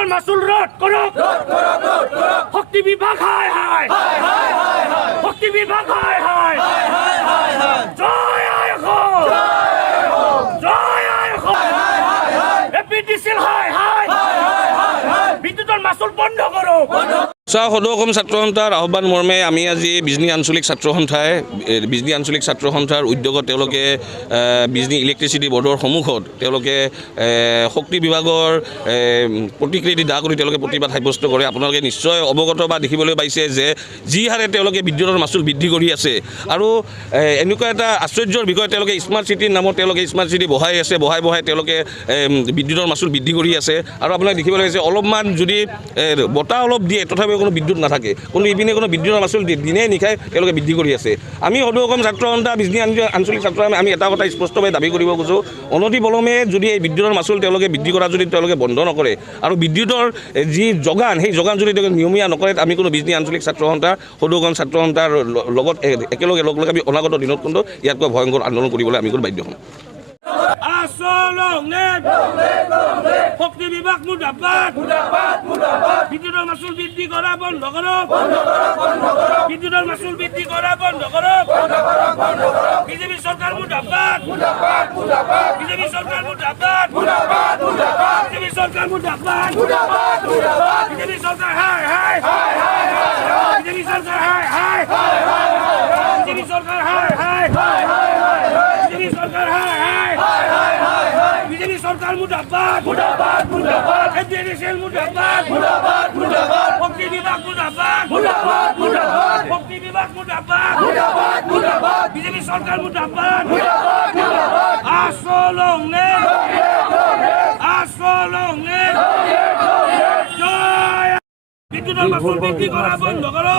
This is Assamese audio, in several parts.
বিদ্যুতের মাসুল রদ করুক শক্তি বিভাগ হায় হায় শক্তি বিভাগ হায় হায় জয় আয় হো জয় আয় হো এপিডিসিএল হায় হায় বিদ্যুতের মাসুল বন্ধ করুক সদৌ অসম ছাত্ৰ সন্থাৰ আহ্বান মৰ্মে আমি আজি বিজনী আঞ্চলিক ছাত্ৰ সন্থাৰ উদ্যোগত তেওঁলোকে বিজনী ইলেক্ট্ৰিচিটি বৰ্ডৰ সন্মুখত তেওঁলোকে শক্তি বিভাগৰ প্ৰতিকৃতি দাহ কৰি তেওঁলোকে প্ৰতিবাদ সাব্যস্ত কৰে। আপোনালোকে নিশ্চয় অৱগত বা দেখিবলৈ পাইছে যে যি হাৰে তেওঁলোকে বিদ্যুতৰ মাচুল বৃদ্ধি কৰি আছে আৰু এনেকুৱা এটা আশ্চৰ্যৰ বিষয় তেওঁলোকে স্মাৰ্ট চিটিৰ নামত তেওঁলোকে স্মাৰ্ট চিটি বহাই আছে বহাই তেওঁলোকে বিদ্যুতৰ মাচুল বৃদ্ধি কৰি আছে। আৰু আপোনালোকে দেখিবলৈ পাইছে অলপমান যদি বতাহ অলপ দিয়ে তথাপিও কোনো বিদ্যুৎ নাথাকে, কোনো ইপিনে কোনো বিদ্যুতৰ মাচুল দিনে নিশাই তেওঁলোকে বৃদ্ধি কৰি আছে। আমি সদৌ অসম ছাত্ৰ সন্থা বিজনী আঞ্চলিক ছাত্ৰ আমি এটা কথা স্পষ্টভাৱে দাবী কৰিব খোজোঁ, অনতি পলমে যদি এই বিদ্যুতৰ মাচুল তেওঁলোকে বৃদ্ধি কৰা যদি তেওঁলোকে বন্ধ নকৰে আৰু বিদ্যুতৰ যি যোগান সেই যোগান যদি তেওঁলোকে নিয়মীয়া নকৰে আমি কোনো বিজনী আঞ্চলিক ছাত্ৰ সন্থা সদৌ অসম ছাত্ৰ সন্থাৰ লগত একেলগে লগ লাগি আমি অনাগত দিনত কিন্তু ইয়াতকৈ ভয়ংকৰ আন্দোলন কৰিবলৈ আমি কোনো বাধ্য হ'ম। শক্তি বিভাগ মুৰ্দাবাদ বিদ্যুতের মাসুল বৃদ্ধি করা বন্ধ করুক বিদ্যুতের মাসুল বৃদ্ধি করা বন্ধ করুক বিজেপি সরকার মুর্দাবাদ বিজেপি সরকার মুর্দাবাদ বিজেপি সরকার মুর্দাবাদ বিজেপি সরকার হায় হায় বিজেপি সরকার হায় হায় বিজেপি সরকার হায় হায় বিজেপি সরকার হায় হায় বিজেপি সরকার মুর্দাবাদ এপিডিসিএল মুর্দাবাদ শক্তি বিভাগ মুর্দাবাদ শক্তি বিভাগ মুর্দাবাদ বিজেপি সরকার মুর্দাবাদ আসলংনে জয় বিদ্যুতের মাসুল বৃদ্ধি করা বন্ধ করো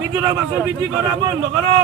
বিদ্যুতের মাসুল বৃদ্ধি করা বন্ধ করো